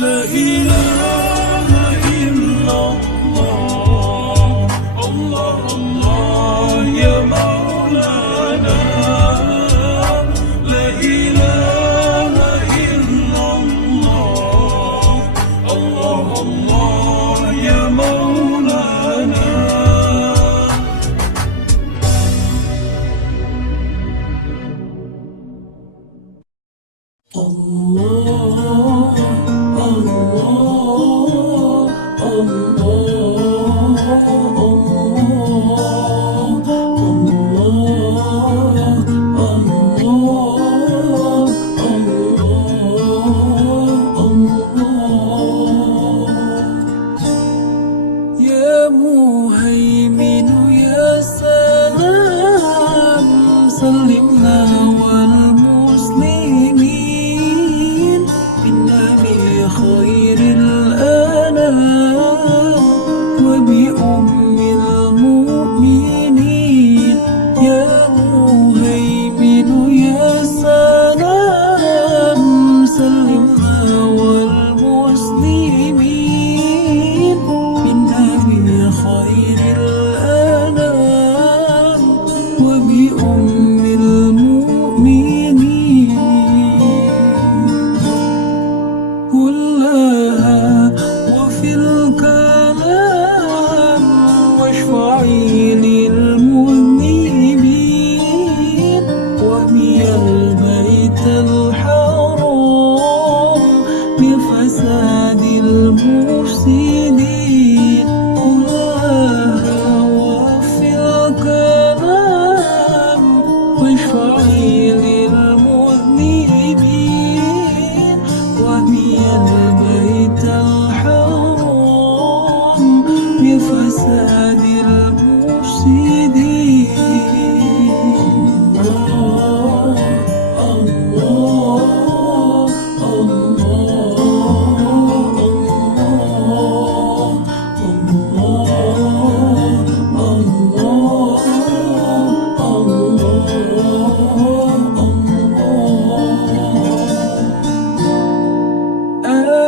لا إله إلا الله. الله الله يا مولانا. لا إله إلا الله. الله الله يا مولانا. الله يا مهيمن يا سلام سلمنا والمسلمين بالنبي خير الأنام وبأم المؤمنين. يا مهيمن يا سلام سلمنا والمسلمين بالنبي خير الأنام وبأم المؤمنين. كلها وفي الكلام واشفعي للمذنبين وبي البيت الحرام بفساد المفسدين. كلها وفي الكلام واشفعي للمذنبين وبي البيت الحرام بفساد المفسدين. الله الله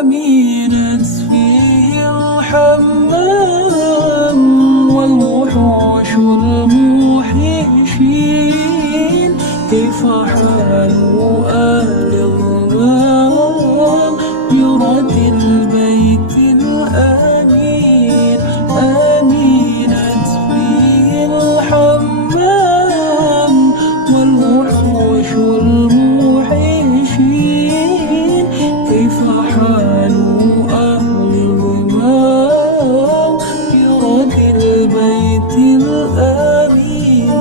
آمنت فيه الحمام والوحوش الموحشين. كيف حال أهل الظلام برد البيت الأمين. آمنت فيه الحمام والوحوش الموحشين. كيف حال أهل الظلام برد البيت الأمين.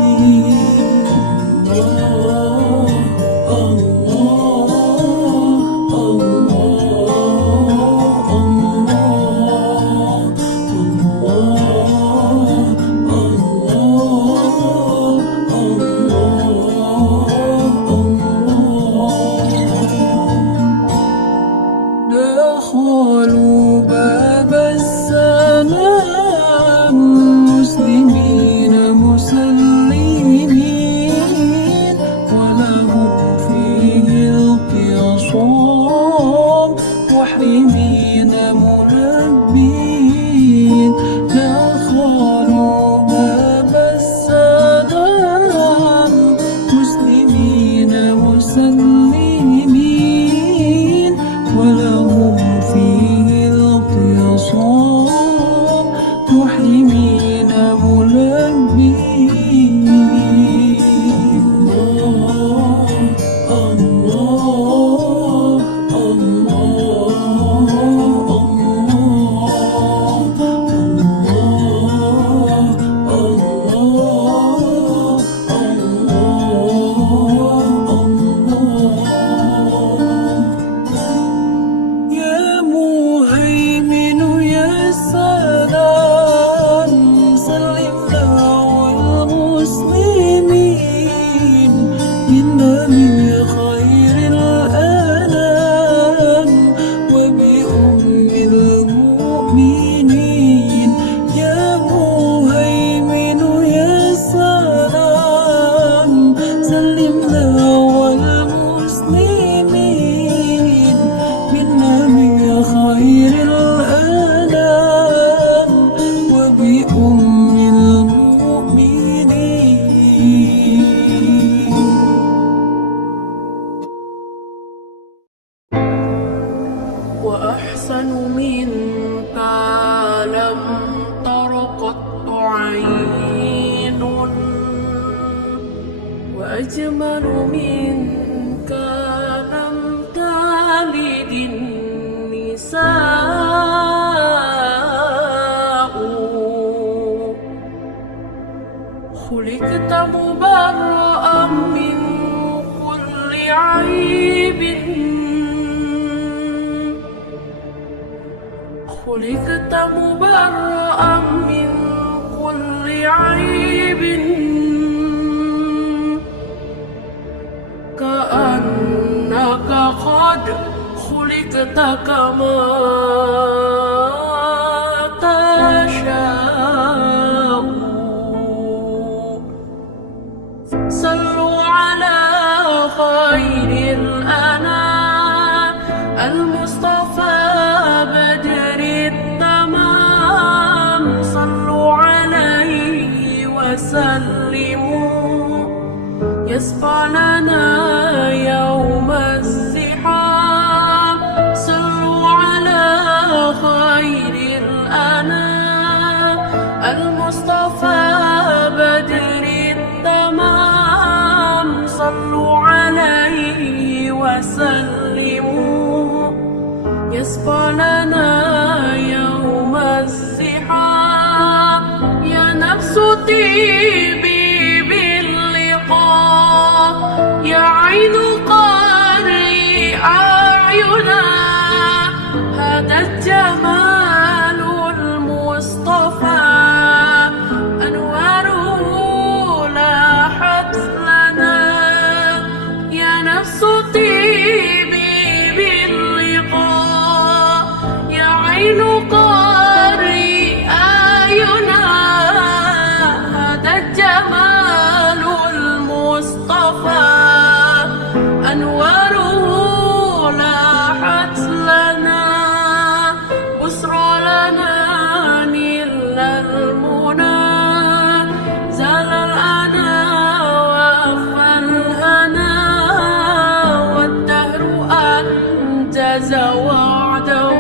دخلوا باب السلام مسلمين مسلمين ولهم فيه القصام محرمين ملبين. دخلوا باب السلام مسلمين مسلمين ولهم فيه القصام محرمين ملبين. الله الله الله منك لم تر قط عين وأجمل منك لم تلد النساء خلقت مبرأ من كل عيب خلقت مبرأ من كل عيب كأنك قد خلقت كما تشاء صلوا على خير الأنام المصطفى بدر التمام صلوا عليه وسلموا يصفى لنا يوم الزحام صلوا على خير الأنام المصطفى بدر التمام صلوا عليه وسلموا يصفى لنا يوم الزحام يا نفس طيبي باللقاء يا عين قري أعينا هذا الجمال المصطفى أنواره لاحت لنا يا نفس طيبي باللقاء يا عين قري أعينا هذا الجمال المصطفى أنواره لاحت لنا بشرى لنا نيل المنى زال الأنا وأفى الهنا والدهر أنجز وعده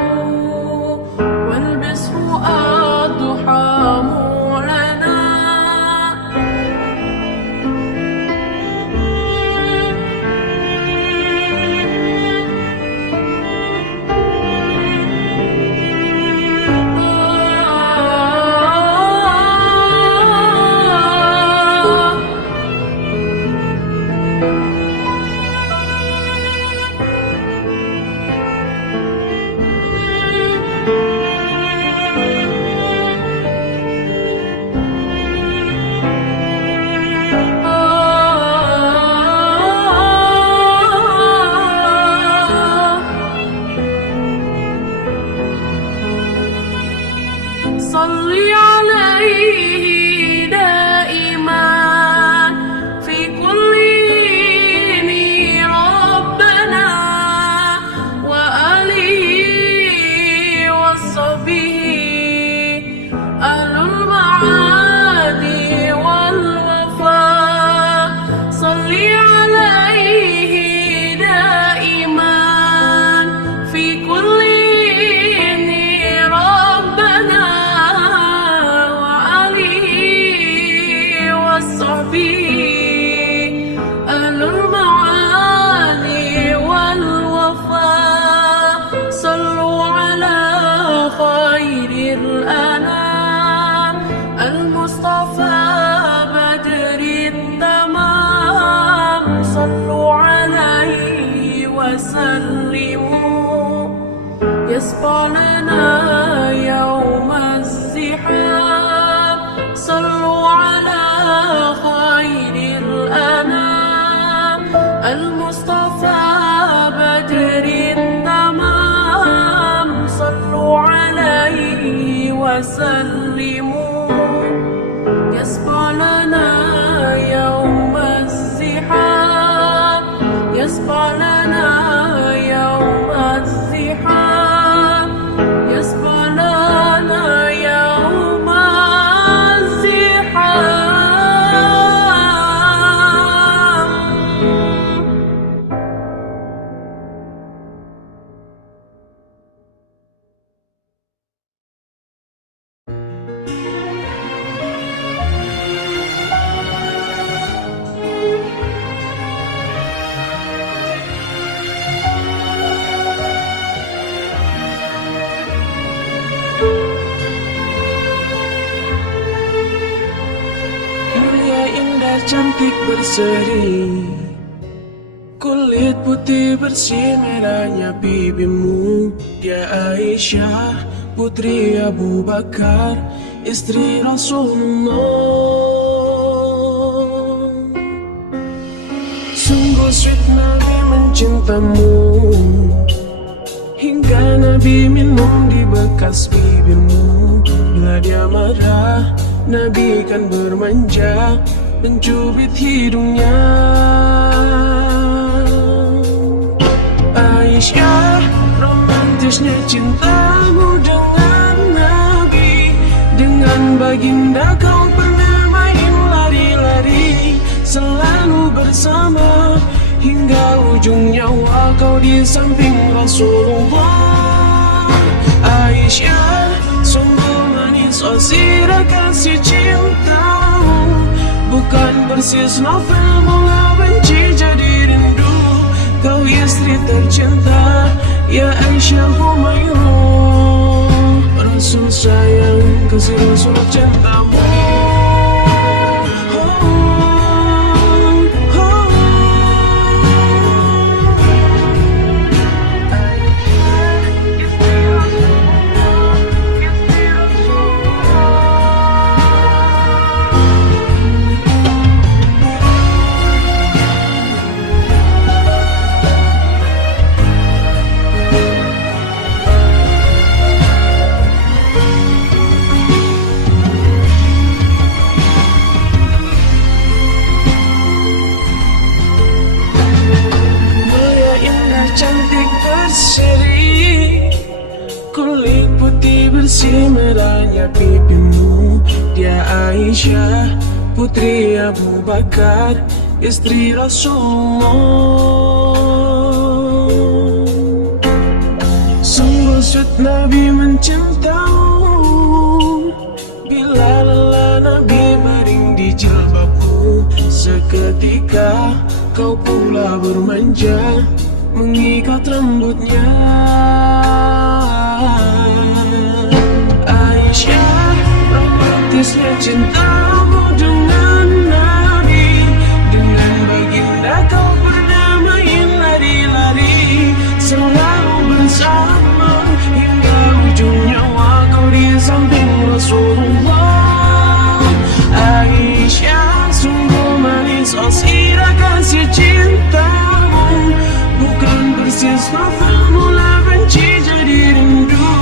والبسر أضحى لنا صل عليه دائما في كل حين ربنا وآله وصحبه أهل المعاني والوفاء صل عليه دائما في كل حين ربنا أهل المعاني والوفاء صلوا على خير الأنام المصطفى بدر التمام صلوا عليه وسلموا يصفى لنا يوم الزحام صلوا على خير الأنام المصطفى بدر التمام صلوا عليه وسلموا يصفى لنا يوم الزحام يصفى لنا يوم الزحام يصفى لنا يوم الزحام cantik berseri, kulit putih bersih merahnya pipimu. Dia Aisyah, putri Abu Bakar, istri Rasulullah. Sungguh sweet Nabi mencintamu, hingga Nabi minum di bekas bibirmu. Bila dia marah, Nabi kan bermanja, mencubit hidungnya. Aisyah, romantisnya cintamu dengan Nabi. Dengan baginda kau pernah main lari-lari, selalu bersama, hingga ujung nyawa kau di samping Rasulullah. Aisyah, sungguh manis oh sirah kasih cintamu, bukan persis novel bunga benci jadi rindu. Kau istri tercinta, ya Aisyah Humairah. Rasul sayang, kasih Rasul cintamu. Cantik berseri, kulit putih bersih merahnya pipimu. Dia Aisyah, putri Abu Bakar, istri Rasulullah. Sungguh sweet Nabi mencintamu, bila lelah Nabi baring di jilbabmu. Seketika kau pula bermanja, mengikat rambutnya. Aisyah, romantisnya cintamu dengan Nabi. Dengan baginda kau pernah main lari-lari, selalu bersama, hingga ujung nyawa kau di samping Rasulullah. Aisyah, sungguh manis oh sirah kasih cintamu, bukan persis novel mula benci jadi rindu.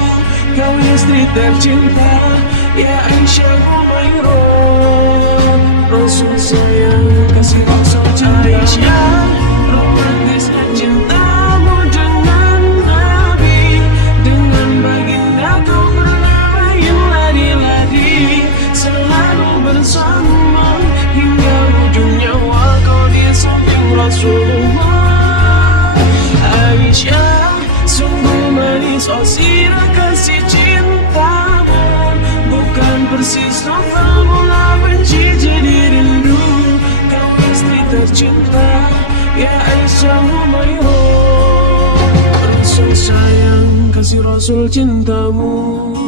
Kau istri tercinta, ya Aisyah Humairah. Rasul sayang, kasih Rasul cinta. Aisyah, romantisnya cintamu dengan Nabi. Dengan baginda kau pernah main lari-lari, selalu bersama, hingga ujung nyawa kau di samping Rasulullah. Aisyah, sungguh manis oh sirah kasih cintamu, bukan persis novel mula benci jadi rindu. Kau istri tercinta, ya Aisyah Humairah. Rasul sayang, kasih Rasul cintamu.